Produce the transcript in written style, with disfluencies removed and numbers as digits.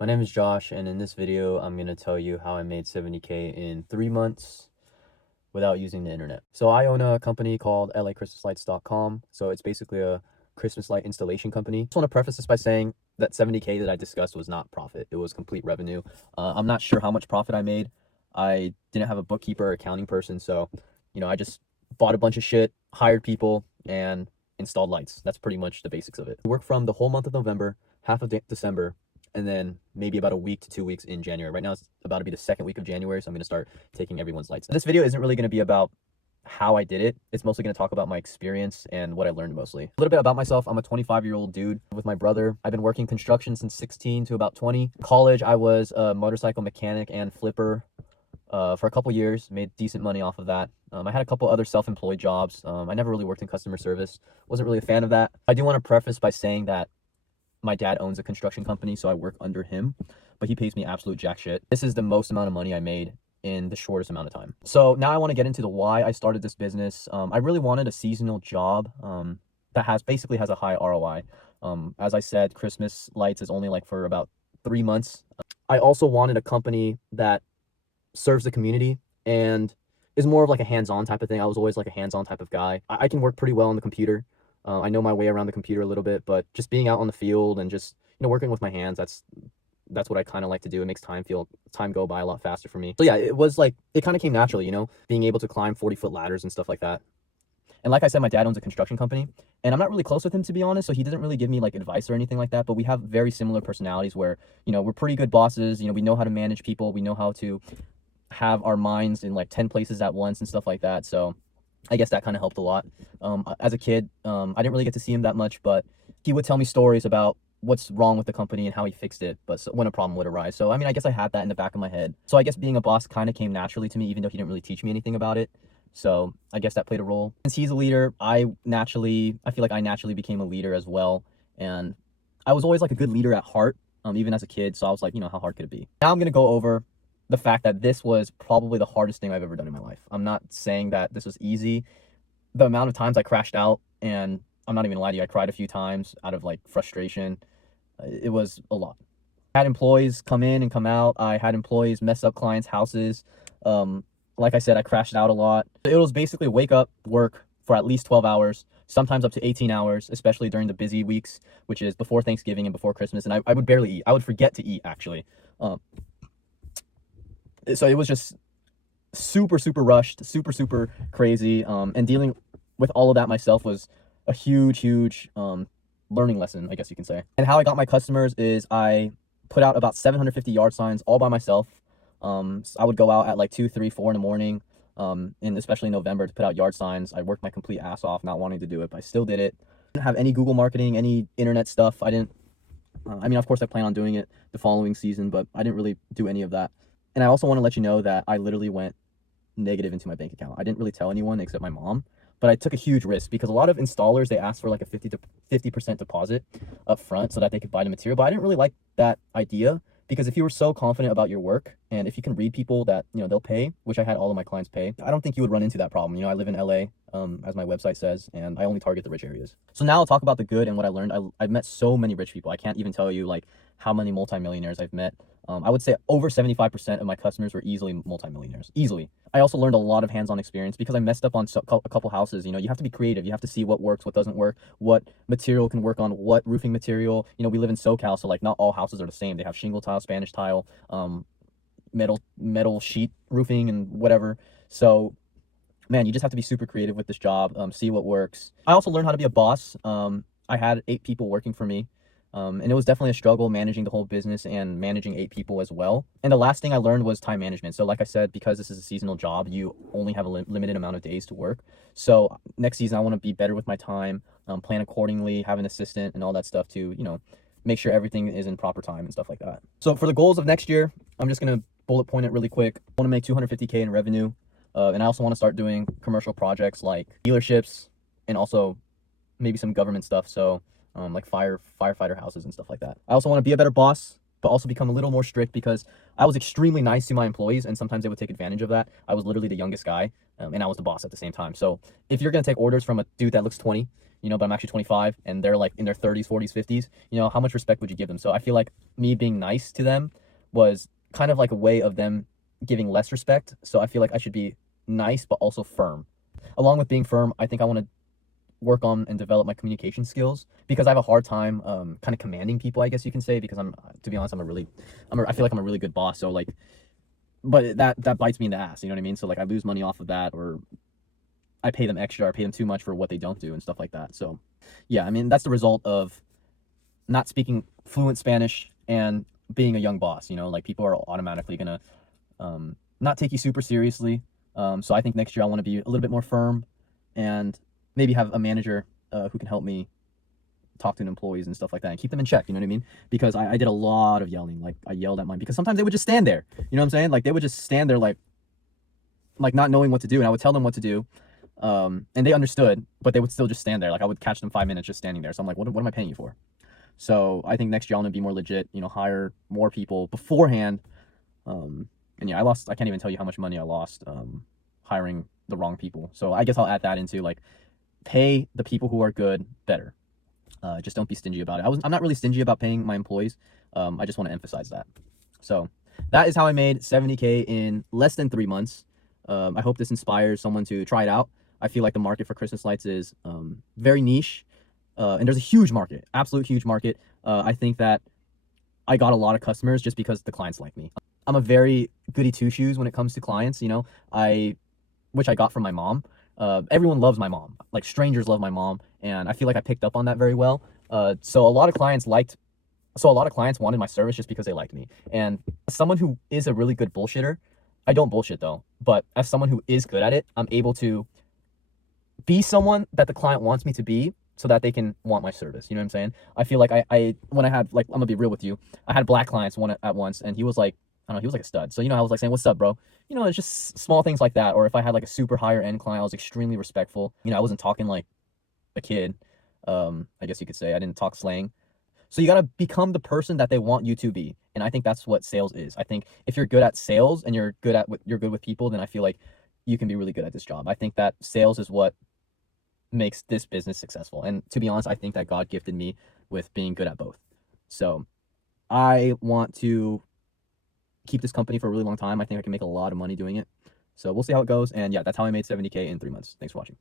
My name is Josh, and in this video, I'm going to tell you how I made 70K in 3 months without using the internet. So I own a company called LAChristmaslights.com. So it's basically a Christmas light installation company. I just want to preface this by saying that 70K that I discussed was not profit. It was complete revenue. I'm not sure how much profit I made. I didn't have a bookkeeper or accounting person. So, I just bought a bunch of shit, hired people, and installed lights. That's pretty much the basics of it. I worked from the whole month of November, half of December, and then maybe about a week to 2 weeks in January. Right now it's about to be the second week of January, so I'm going to start taking everyone's lights. This video isn't really going to be about how I did it. It's mostly going to talk about my experience and what I learned mostly. A little bit about myself. I'm a 25-year-old dude with my brother. I've been working construction since 16 to about 20. College, I was a motorcycle mechanic and flipper for a couple years, made decent money off of that. I had a couple other self-employed jobs. I never really worked in customer service. Wasn't really a fan of that. I do want to preface by saying that my dad owns a construction company, so I work under him, but he pays me absolute jack shit. This is the most amount of money I made in the shortest amount of time. So now I want to get into the why I started this business. I really wanted a seasonal job that basically has a high ROI. As I said, Christmas lights is only like for about 3 months. I also wanted a company that serves the community and is more of like a hands-on type of thing. I was always like a hands-on type of guy. I can work pretty well on the computer. I know my way around the computer a little bit, but just being out on the field and just working with my hands, that's what I kind of like to do. It makes time go by a lot faster for me. So yeah, it was like it kind of came naturally, being able to climb 40-foot ladders and stuff like that. And like I said, my dad owns a construction company, and I'm not really close with him, to be honest, so he doesn't really give me like advice or anything like that, but we have very similar personalities where, we're pretty good bosses. We know how to manage people. We know how to have our minds in like 10 places at once and stuff like that. So I guess that kind of helped a lot. As a kid, I didn't really get to see him that much, but he would tell me stories about what's wrong with the company and how he fixed it, but when a problem would arise. So, I guess I had that in the back of my head. So I guess being a boss kind of came naturally to me, even though he didn't really teach me anything about it. So I guess that played a role. Since he's a leader, I feel like I naturally became a leader as well. And I was always like a good leader at heart, even as a kid. So I was like, how hard could it be? Now I'm going to go over the fact that this was probably the hardest thing I've ever done in my life. I'm not saying that this was easy. The amount of times I crashed out, and I'm not even gonna lie to you, I cried a few times out of like frustration. It was a lot. I had employees come in and come out. I had employees mess up clients' houses. Like I said, I crashed out a lot. It was basically wake up, work for at least 12 hours, sometimes up to 18 hours, especially during the busy weeks, which is before Thanksgiving and before Christmas. And I would barely eat. I would forget to eat, actually. So it was just super, super rushed, super, super crazy. And dealing with all of that myself was a huge, huge learning lesson, I guess you can say. And how I got my customers is I put out about 750 yard signs all by myself. So I would go out at like 2, 3, 4 in the morning, and especially in November, to put out yard signs. I worked my complete ass off not wanting to do it, but I still did it. I didn't have any Google marketing, any internet stuff. I didn't, of course I plan on doing it the following season, but I didn't really do any of that. And I also want to let you know that I literally went negative into my bank account. I didn't really tell anyone except my mom, but I took a huge risk because a lot of installers, they ask for like a 50% deposit up front so that they could buy the material. But I didn't really like that idea, because if you were so confident about your work and if you can read people that, they'll pay, which I had all of my clients pay, I don't think you would run into that problem. I live in LA, as my website says, and I only target the rich areas. So now I'll talk about the good and what I learned. I've met so many rich people. I can't even tell you like how many multimillionaires I've met. I would say over 75% of my customers were easily multimillionaires. Easily. I also learned a lot of hands-on experience because I messed up on a couple houses. You have to be creative. You have to see what works, what doesn't work, what material can work on what roofing material. We live in SoCal, so like not all houses are the same. They have shingle tile, Spanish tile, metal sheet roofing, and whatever. So man, you just have to be super creative with this job, see what works. I also learned how to be a boss. I had 8 people working for me. And it was definitely a struggle managing the whole business and managing 8 people as well. And the last thing I learned was time management. So like I said, because this is a seasonal job, you only have a limited amount of days to work. So next season, I want to be better with my time, plan accordingly, have an assistant and all that stuff to, make sure everything is in proper time and stuff like that. So for the goals of next year, I'm just going to bullet point it really quick. I want to make 250K in revenue. And I also want to start doing commercial projects like dealerships and also maybe some government stuff. So like firefighter houses and stuff like that. I also want to be a better boss, but also become a little more strict, because I was extremely nice to my employees and sometimes they would take advantage of that. I was literally the youngest guy, and I was the boss at the same time. So if you're going to take orders from a dude that looks 20, you know, but I'm actually 25 and they're like in their 30s, 40s, 50s, you know, how much respect would you give them? So I feel like me being nice to them was kind of like a way of them giving less respect. So I feel like I should be nice, but also firm. Along with being firm, I think I want to work on and develop my communication skills because I have a hard time kind of commanding people, I guess you can say, because to be honest, I feel like I'm a really good boss. So like, but that bites me in the ass, you know what I mean? So like I lose money off of that, or I pay them extra or pay them too much for what they don't do and stuff like that. So yeah, I mean, that's the result of not speaking fluent Spanish and being a young boss, you know, like people are automatically gonna not take you super seriously. So I think next year I want to be a little bit more firm and maybe have a manager who can help me talk to employees and stuff like that and keep them in check. You know what I mean? Because I did a lot of yelling. Like I yelled at mine because sometimes they would just stand there. You know what I'm saying? Like they would just stand there like not knowing what to do, and I would tell them what to do. And they understood, but they would still just stand there. Like I would catch them 5 minutes just standing there. So I'm like, what am I paying you for? So I think next year I'm gonna be more legit. You know, hire more people beforehand. And yeah, I can't even tell you how much money I lost hiring the wrong people. So I guess I'll add that into like pay the people who are good better. Just don't be stingy about it. I'm not really stingy about paying my employees. I just want to emphasize that. So that is how I made 70K in less than 3 months. I hope this inspires someone to try it out. I feel like the market for Christmas lights is very niche, and there's a huge market, absolute huge market. I think that I got a lot of customers just because the clients like me. I'm a very goody two shoes when it comes to clients. You know, which I got from my mom. Everyone loves my mom. Like strangers love my mom, and I feel like I picked up on that very well. So a lot of clients wanted my service just because they liked me. And as someone who is a really good bullshitter, I don't bullshit though, but as someone who is good at it, I'm able to be someone that the client wants me to be so that they can want my service. You know what I'm saying? I feel like I when I had, like, I'm gonna be real with you, I had black clients one at once, and he was like, I don't know, he was like a stud. So, you know, I was like saying, what's up, bro? You know, it's just small things like that. Or if I had like a super higher end client, I was extremely respectful. You know, I wasn't talking like a kid. I guess you could say I didn't talk slang. So you got to become the person that they want you to be. And I think that's what sales is. I think if you're good at sales and you're good with people, then I feel like you can be really good at this job. I think that sales is what makes this business successful. And to be honest, I think that God gifted me with being good at both. So I want to keep this company for a really long time. I think I can make a lot of money doing it. So we'll see how it goes. And yeah, that's how I made 70K in 3 months. Thanks for watching.